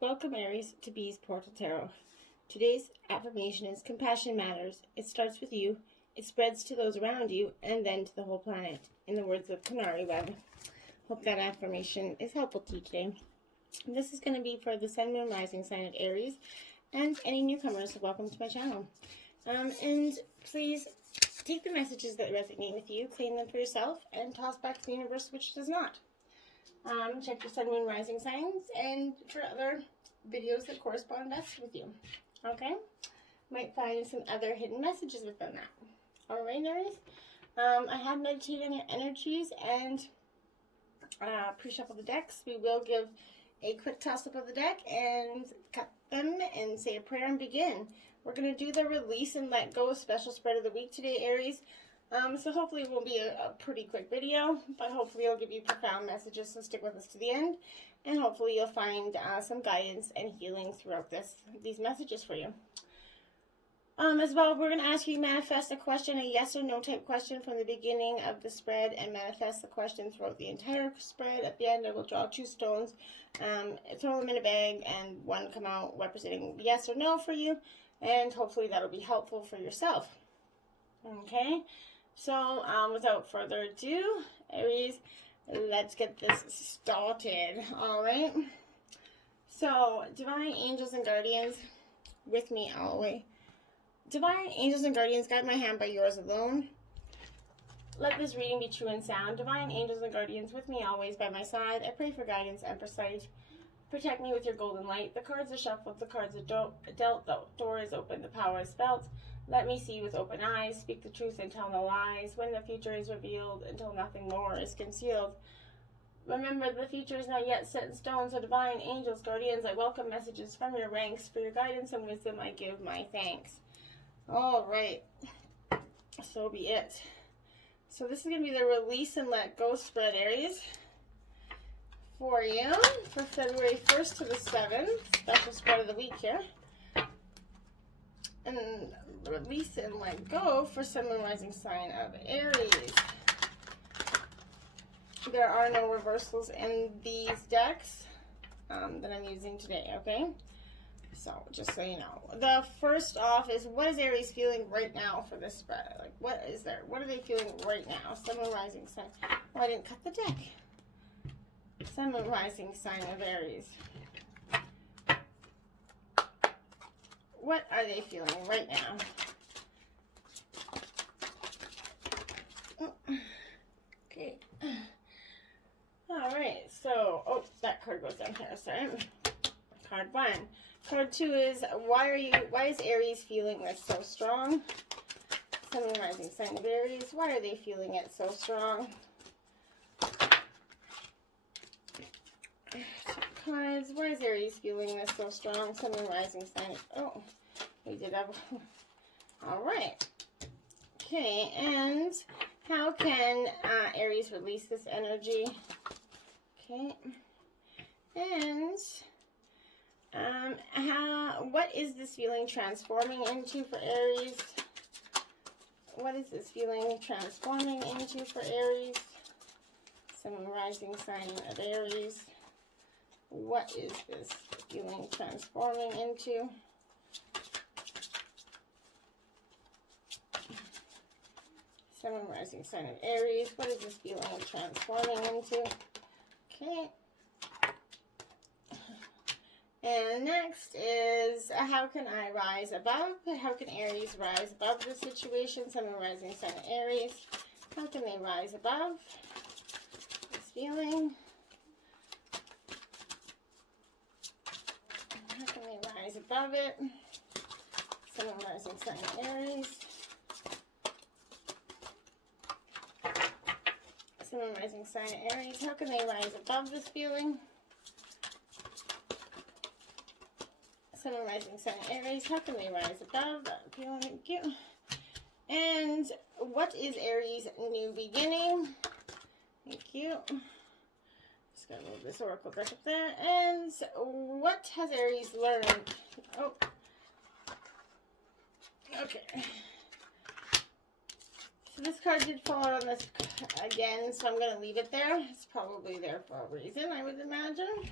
Welcome Aries to Bee's Portal Tarot. Today's affirmation is compassion matters. It starts with you, it spreads to those around you, and then to the whole planet. In the words of Canary Web. Hope that affirmation is helpful to you today. This is going to be for the Sun, Moon, Rising sign of Aries, and any newcomers, welcome to my channel. And please take the messages that resonate with you, claim them for yourself, and toss back to the universe which does not. Check your Sun, Moon, Rising signs, and for other videos that correspond best with you. Okay? Might find some other hidden messages within that. Alright, Aries? I have meditated on your energies and pre-shuffle the decks. We will give a quick toss-up of the deck and cut them and say a prayer and begin. We're going to do the release and let go special spread of the week today, Aries. So hopefully it will be a pretty quick video, but hopefully it'll give you profound messages, so stick with us to the end. And hopefully you'll find some guidance and healing throughout these messages for you. As well, we're going to ask you to manifest a question, a yes or no type question from the beginning of the spread, and manifest the question throughout the entire spread. At the end, I will draw 2 stones, throw them in a bag, and one come out representing yes or no for you, and hopefully that'll be helpful for yourself. Okay, so without further ado, Aries, let's get this started. All right, so divine angels and guardians, with me always. Divine angels and guardians, guide my hand by yours alone. Let this reading be true and sound. Divine angels and guardians, with me always by my side. I pray for guidance and precise. Protect me with your golden light. The cards are shuffled, the cards are dealt, the door is open, the power is felt. Let me see with open eyes, speak the truth and tell no lies. When the future is revealed, until nothing more is concealed. Remember, the future is not yet set in stone, so divine angels, guardians, I welcome messages from your ranks. For your guidance and wisdom, I give my thanks. All right, so be it. So this is going to be the release and let go spread, Aries, for you for February 1st to the 7th. Special spread of the week here. And release and let go for Sun, Moon, Rising sign of Aries. There are no reversals in these decks that I'm using today, okay? So, just so you know. The first off is, what is Aries feeling right now for this spread? Like, what is there? What are they feeling right now? Sun, Moon, Rising sign. Oh, I didn't cut the deck. Sun, Moon, Rising sign of Aries. What are they feeling right now? Oh, okay. Alright, so, oh, that card goes down here, sorry. Card 1. Card 2 is, why is Aries feeling this so strong? Sun, Moon, Rising sign of Aries. Why are they feeling it so strong? 2 cards. Why is Aries feeling this so strong? Sun, Moon, Rising sign of, oh, we did have, alright. Okay, and how can Aries release this energy? Okay, and what is this feeling transforming into for Aries? What is this feeling transforming into for Aries? Sun, Moon, Rising sign of Aries. What is this feeling transforming into? Sun, Moon, Rising sign of Aries. What is this feeling transforming into? Okay. And next is, how can I rise above? How can Aries rise above the situation? Sun, Moon, Rising sign of Aries. How can they rise above this feeling? How can they rise above it? Sun, Moon, Rising sign of Aries. Sun, Moon, Rising sign of Aries. How can they rise above this feeling? Sun, Moon, Rising sign of Aries. How can they rise above that feeling? Thank you. And what is Aries' new beginning? Thank you. Just gotta move this oracle deck up there. And what has Aries learned? Oh. Okay. So this card did fall out on this again, so I'm going to leave it there. It's probably there for a reason, I would imagine.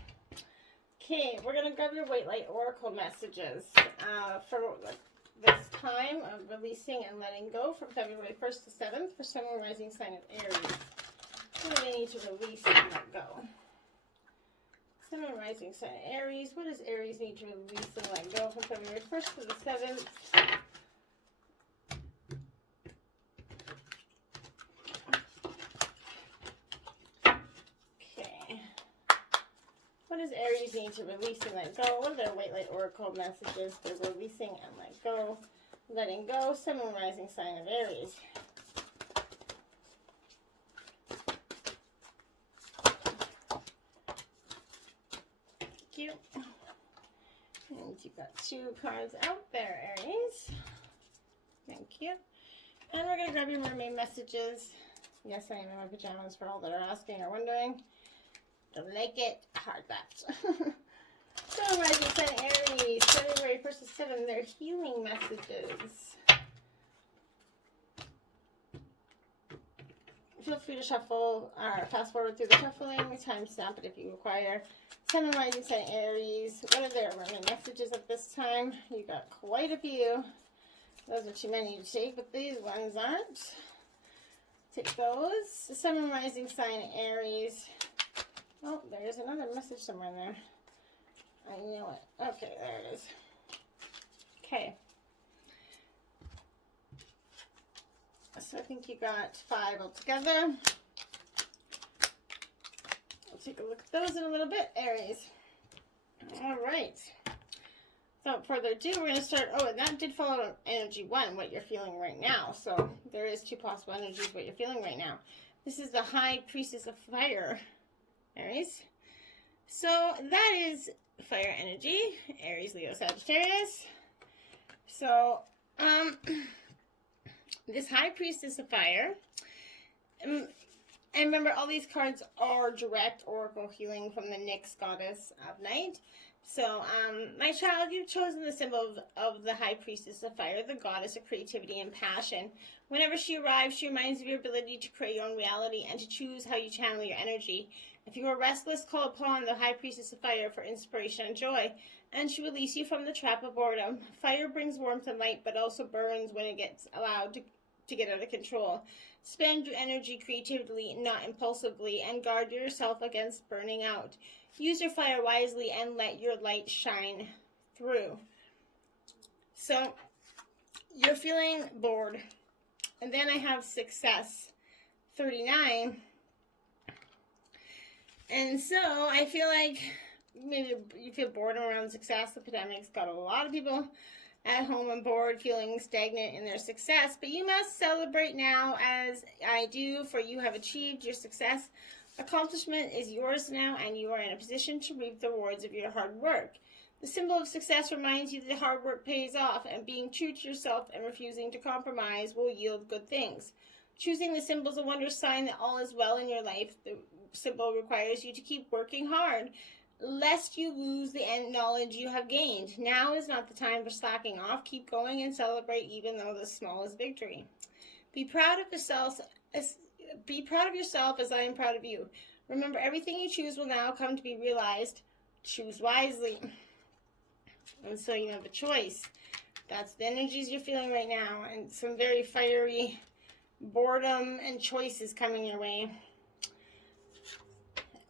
Okay, we're going to grab your White Light Oracle messages for this time of releasing and letting go from February 1st to 7th for Sun, Moon, Rising sign of Aries. What do they need to release and let go? Sun, Moon, Rising sign of Aries. What does Aries need to release and let go from February 1st to the 7th? What does Aries need to release and let go? What are their White Light Oracle messages for releasing and let go? Letting go. Sun, Moon, Rising sign of Aries. Thank you. And you've got 2 cards out there, Aries. Thank you. And we're going to grab your mermaid messages. Yes, I am in my pajamas for all that are asking or wondering. Don't like it. Hard left. So, Rising sign Aries, February 1st to 7th, they're healing messages. Feel free to shuffle or fast forward through the shuffling. Timestamp it if you require. Sun and Rising sign Aries. What are their mermaid messages at this time? You got quite a few. Those are too many to take, but these ones aren't. Take those. Sun and Rising sign Aries. Oh, there's another message somewhere in there. I know it. Okay, there it is. Okay. So I think you got 5 altogether. I'll take a look at those in a little bit, Aries. All right. Without further ado, we're going to start. Oh, and that did fall out of energy 1, what you're feeling right now. So there is 2 possible energies, what you're feeling right now. This is the High Priestess of Fire, Aries. So that is fire energy, Aries, Leo, Sagittarius. So this High Priestess of Fire, and remember all these cards are direct oracle healing from the Nyx goddess of night. So my child, you've chosen the symbol of the High Priestess of Fire, the goddess of creativity and passion. Whenever she arrives, she reminds you of your ability to create your own reality and to choose how you channel your energy. If you are restless, call upon the High Priestess of Fire for inspiration and joy, and she will release you from the trap of boredom. Fire brings warmth and light, but also burns when it gets allowed to get out of control. Spend your energy creatively, not impulsively, and guard yourself against burning out. Use your fire wisely and let your light shine through. So, you're feeling bored. And then I have success, 39. And so I feel like maybe you feel bored around success. The pandemic's got a lot of people at home and bored, feeling stagnant in their success. But you must celebrate now, as I do, for you have achieved your success. Accomplishment is yours now, and you are in a position to reap the rewards of your hard work. The symbol of success reminds you that hard work pays off, and being true to yourself and refusing to compromise will yield good things. Choosing the symbol is a wondrous sign that all is well in your life. The symbol requires you to keep working hard, lest you lose the end knowledge you have gained. Now is not the time for slacking off. Keep going and celebrate, even though the smallest victory. Be proud of yourself as I am proud of you. Remember, everything you choose will now come to be realized. Choose wisely. And so you have a choice. That's the energies you're feeling right now, and some very fiery boredom and choices coming your way.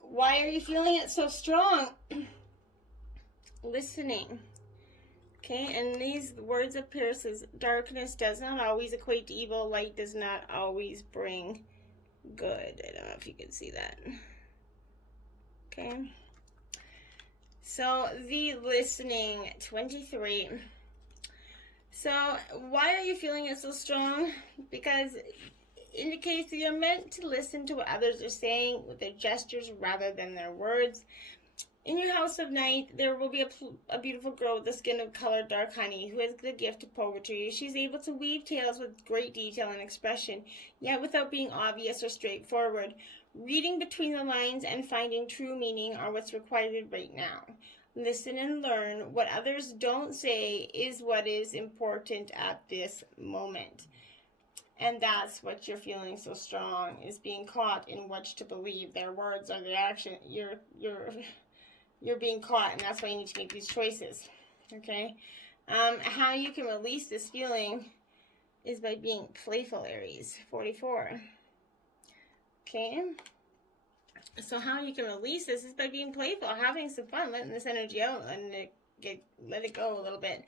Why are you feeling it so strong? Listening. Okay, and these words appear says, darkness does not always equate to evil. Light does not always bring good. I don't know if you can see that. Okay. So the listening, 23. So why are you feeling it so strong? Because it indicates that you're meant to listen to what others are saying with their gestures rather than their words. In your house of night, there will be a beautiful girl with the skin of colored dark honey who has the gift of poetry. She's able to weave tales with great detail and expression, yet without being obvious or straightforward. Reading between the lines and finding true meaning are what's required right now. Listen and learn. What others don't say is what is important at this moment. And that's what you're feeling so strong, is being caught in what to believe. Their words are the action. You're you're being caught, and that's why you need to make these choices. Okay? How you can release this feeling is by being playful, Aries. 44. Okay? So how you can release this is by being playful, having some fun, letting this energy out, and let it go a little bit.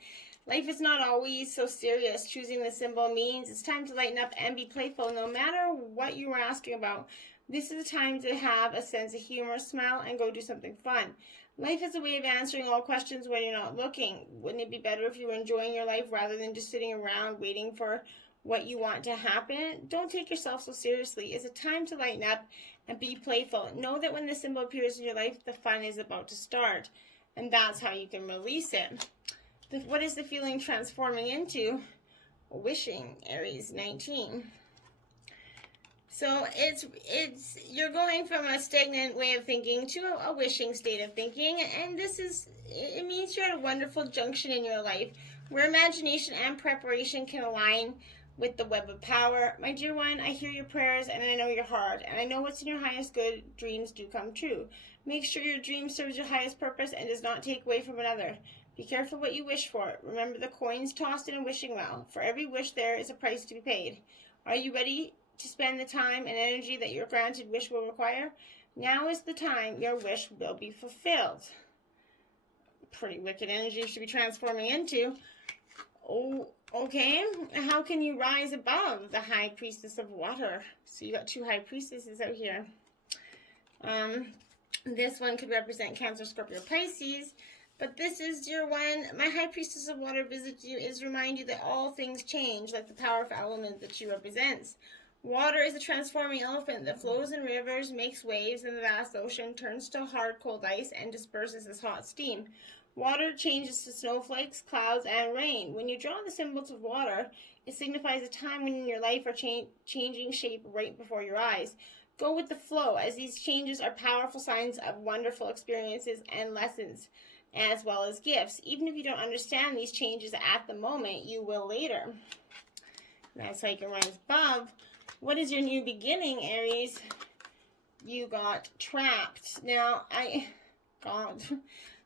Life is not always so serious. Choosing the symbol means it's time to lighten up and be playful no matter what you were asking about. This is a time to have a sense of humor, smile, and go do something fun. Life is a way of answering all questions when you're not looking. Wouldn't it be better if you were enjoying your life rather than just sitting around waiting for what you want to happen? Don't take yourself so seriously. It's a time to lighten up and be playful. Know that when this symbol appears in your life, the fun is about to start. And that's how you can release it. What is the feeling transforming into? Wishing, Aries 19. So you're going from a stagnant way of thinking to a wishing state of thinking, and it means you're at a wonderful junction in your life where imagination and preparation can align with the web of power. My dear one, I hear your prayers and I know your heart, and I know what's in your highest good. Dreams do come true. Make sure your dream serves your highest purpose and does not take away from another. Be careful what you wish for. Remember the coins tossed in a wishing well. For every wish there is a price to be paid. Are you ready to spend the time and energy that your granted wish will require? Now is the time your wish will be fulfilled. Pretty wicked energy should be transforming into. Oh, okay. How can you rise above the High Priestess of Water? So you got two High Priestesses out here. This one could represent Cancer, Scorpio, Pisces. But this is your one. My High Priestess of Water visits you is to remind you that all things change, like the powerful element that she represents. Water is a transforming elephant that flows in rivers, makes waves in the vast ocean, turns to hard, cold ice, and disperses as hot steam. Water changes to snowflakes, clouds, and rain. When you draw the symbols of water, it signifies a time when your life are changing shape right before your eyes. Go with the flow, as these changes are powerful signs of wonderful experiences and lessons, as well as gifts. Even if you don't understand these changes at the moment, you will later. That's how you can rise above. What is your new beginning, Aries? You got trapped. Now,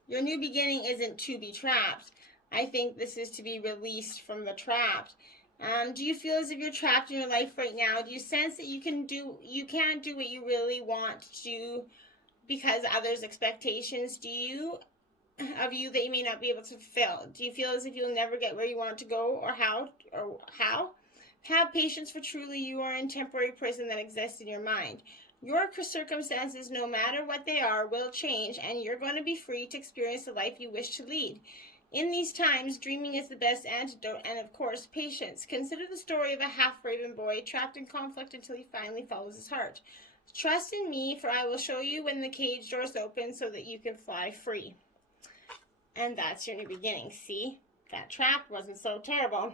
your new beginning isn't to be trapped. I think this is to be released from the trapped. Do you feel as if you're trapped in your life right now? Do you sense that you can't do what you really want to because others' expectations of you that you may not be able to fulfill? Do you feel as if you'll never get where you want to go, or how? Have patience, for truly you are in temporary prison that exists in your mind. Your circumstances, no matter what they are, will change, and you're going to be free to experience the life you wish to lead. In these times, dreaming is the best antidote, and of course, patience. Consider the story of a half-raven boy trapped in conflict until he finally follows his heart. Trust in me, for I will show you when the cage doors open so that you can fly free. And that's your new beginning. See? That trap wasn't so terrible.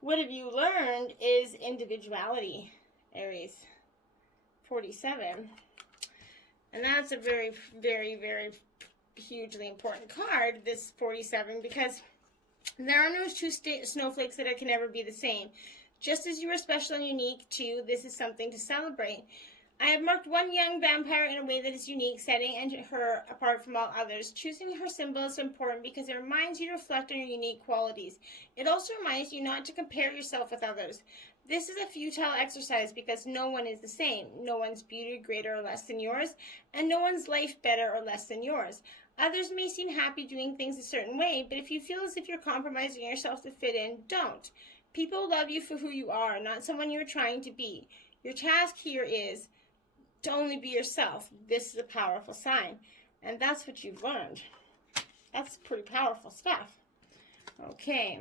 What have you learned is individuality, Aries. 47. And that's a very, very, very hugely important card, this 47, because there are no two snowflakes that can ever be the same. Just as you are special and unique, too, this is something to celebrate. I have marked one young vampire in a way that is unique, setting her apart from all others. Choosing her symbol is important because it reminds you to reflect on your unique qualities. It also reminds you not to compare yourself with others. This is a futile exercise because no one is the same. No one's beauty greater or less than yours, and no one's life better or less than yours. Others may seem happy doing things a certain way, but if you feel as if you're compromising yourself to fit in, don't. People love you for who you are, not someone you're trying to be. Your task here is to only be yourself. This is a powerful sign, and that's what you've learned. That's pretty powerful stuff. Okay.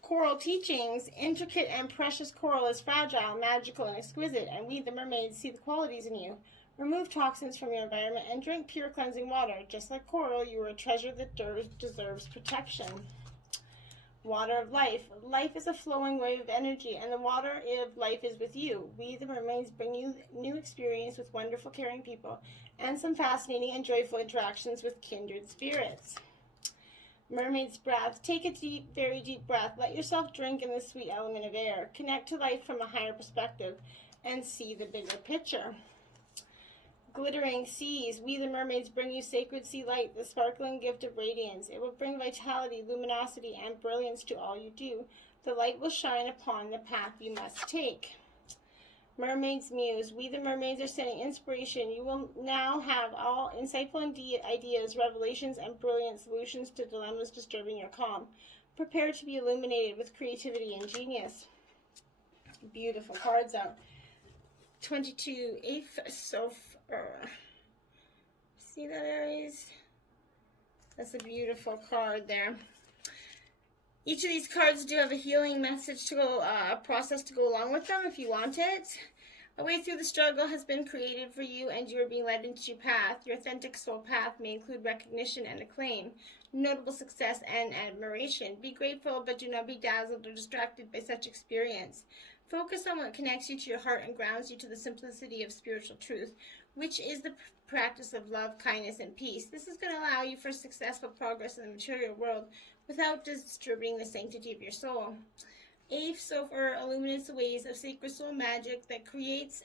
Coral teachings. Intricate and precious coral is fragile, magical, and exquisite, and we, the mermaids, see the qualities in you. Remove toxins from your environment and drink pure cleansing water. Just like coral, you are a treasure that deserves protection. Water of life. Life is a flowing wave of energy, and the water of life is with you. We, the mermaids, bring you new experience with wonderful, caring people and some fascinating and joyful interactions with kindred spirits. Mermaid's breath. Take a deep, very deep breath. Let yourself drink in the sweet element of air. Connect to life from a higher perspective and see the bigger picture. glittering seas. We the mermaids bring you sacred sea light, the sparkling gift of radiance. It will bring vitality, luminosity, and brilliance to all you do. The light will shine upon the path you must take. Mermaids Muse. We the mermaids are sending inspiration. You will now have all insightful ideas, revelations, and brilliant solutions to dilemmas disturbing your calm. Prepare to be illuminated with creativity and genius. Beautiful cards out. 22, Eighth Sulfur. See that, Aries? That's a beautiful card there. Each of these cards do have a healing message to go, a process to go along with them if you want it. A way through the struggle has been created for you, and you are being led into your path. Your authentic soul path may include recognition and acclaim, notable success and admiration. Be grateful, but do not be dazzled or distracted by such experience. Focus on what connects you to your heart and grounds you to the simplicity of spiritual truth, which is the practice of love, kindness, and peace. This is going to allow you for successful progress in the material world without disturbing the sanctity of your soul. Eighth Sulfur illuminates the ways of sacred soul magic that creates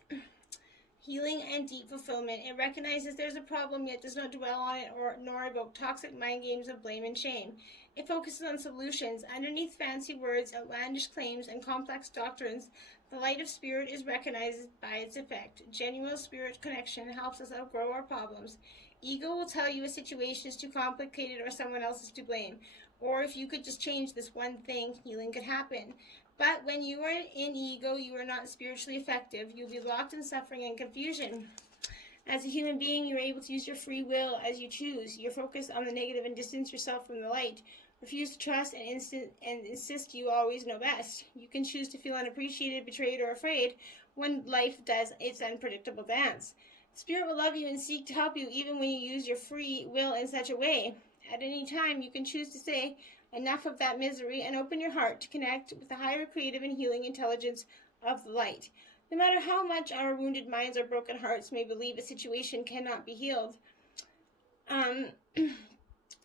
healing and deep fulfillment. It recognizes there's a problem, yet does not dwell on it nor evoke toxic mind games of blame and shame. It focuses on solutions. Underneath fancy words, outlandish claims, and complex doctrines, the light of spirit is recognized by its effect. Genuine spirit connection helps us outgrow our problems. Ego will tell you a situation is too complicated or someone else is to blame. Or if you could just change this one thing, healing could happen. But when you are in ego, you are not spiritually effective. You'll be locked in suffering and confusion. As a human being, you're able to use your free will as you choose. You're focused on the negative and distance yourself from the light. Refuse to trust and insist you always know best. You can choose to feel unappreciated, betrayed, or afraid when life does its unpredictable dance. Spirit will love you and seek to help you even when you use your free will in such a way. At any time, you can choose to say, enough of that misery, and open your heart to connect with the higher creative and healing intelligence of the light. No matter how much our wounded minds or broken hearts may believe a situation cannot be healed,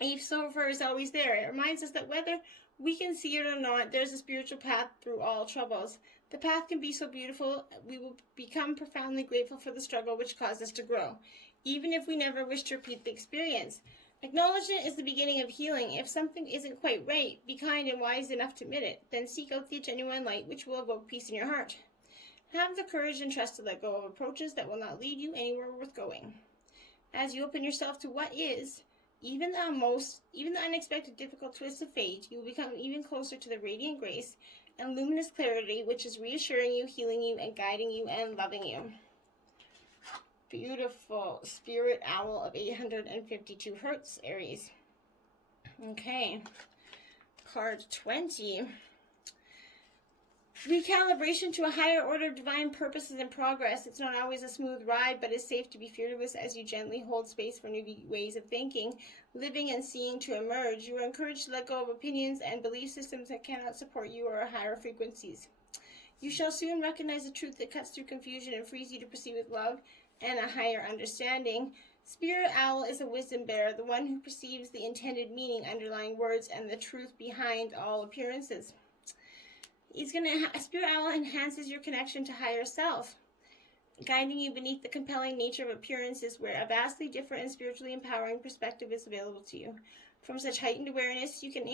Eighth Sulfur is always there. It reminds us that whether we can see it or not, there's a spiritual path through all troubles. The path can be so beautiful, we will become profoundly grateful for the struggle which caused us to grow, even if we never wish to repeat the experience. Acknowledgement is the beginning of healing. If something isn't quite right, be kind and wise enough to admit it. Then seek out the genuine light, which will evoke peace in your heart. Have the courage and trust to let go of approaches that will not lead you anywhere worth going. As you open yourself to what is, even the unexpected difficult twists of fate, you will become even closer to the radiant grace and luminous clarity, which is reassuring you, healing you, and guiding you, and loving you. Beautiful Spirit Owl of 852 Hertz, Aries. Okay. Card 20. Recalibration to a higher order of divine purposes and progress. It's not always a smooth ride, but it's safe to be fearless as you gently hold space for new ways of thinking, living, and seeing to emerge. You are encouraged to let go of opinions and belief systems that cannot support you or higher frequencies. You shall soon recognize the truth that cuts through confusion and frees you to proceed with love and a higher understanding. Spirit Owl is a wisdom bearer, the one who perceives the intended meaning underlying words and the truth behind all appearances. Spirit Owl enhances your connection to higher self, guiding you beneath the compelling nature of appearances where a vastly different and spiritually empowering perspective is available to you. From such heightened awareness, you can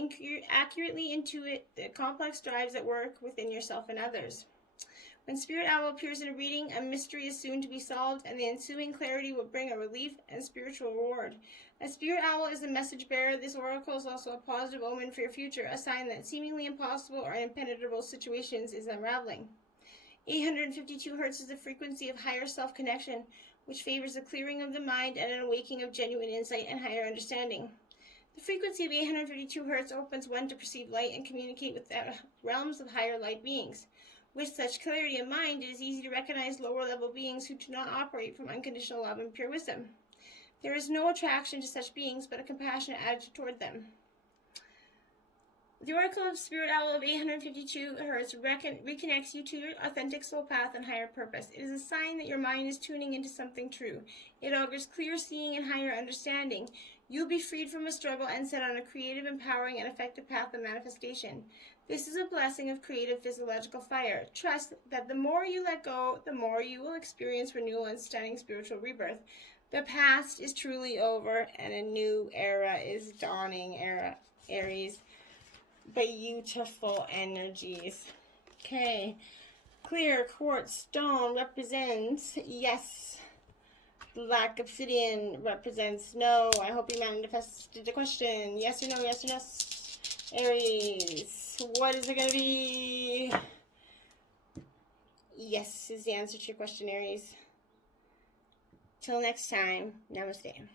accurately intuit the complex drives at work within yourself and others. When Spirit Owl appears in a reading, a mystery is soon to be solved, and the ensuing clarity will bring a relief and spiritual reward. As Spirit Owl is the message bearer, this oracle is also a positive omen for your future, a sign that seemingly impossible or impenetrable situations is unraveling. 852 Hertz is the frequency of higher self-connection, which favors the clearing of the mind and an awakening of genuine insight and higher understanding. The frequency of 852 Hertz opens one to perceive light and communicate with the realms of higher light beings. With such clarity of mind, it is easy to recognize lower-level beings who do not operate from unconditional love and pure wisdom. There is no attraction to such beings, but a compassionate attitude toward them. The Oracle of Spirit Owl of 852 Hertz reconnects you to your authentic soul path and higher purpose. It is a sign that your mind is tuning into something true. It augurs clear seeing and higher understanding. You'll be freed from a struggle and set on a creative, empowering, and effective path of manifestation. This is a blessing of creative physiological fire. Trust that the more you let go, the more you will experience renewal and stunning spiritual rebirth. The past is truly over, and a new era is dawning, Aries. Beautiful energies. Okay. Clear quartz stone represents yes. Black obsidian represents no. I hope you manifested the question. Yes or no, yes or yes. Aries, what is it going to be? Yes is the answer to your question, Aries. Till next time, namaste.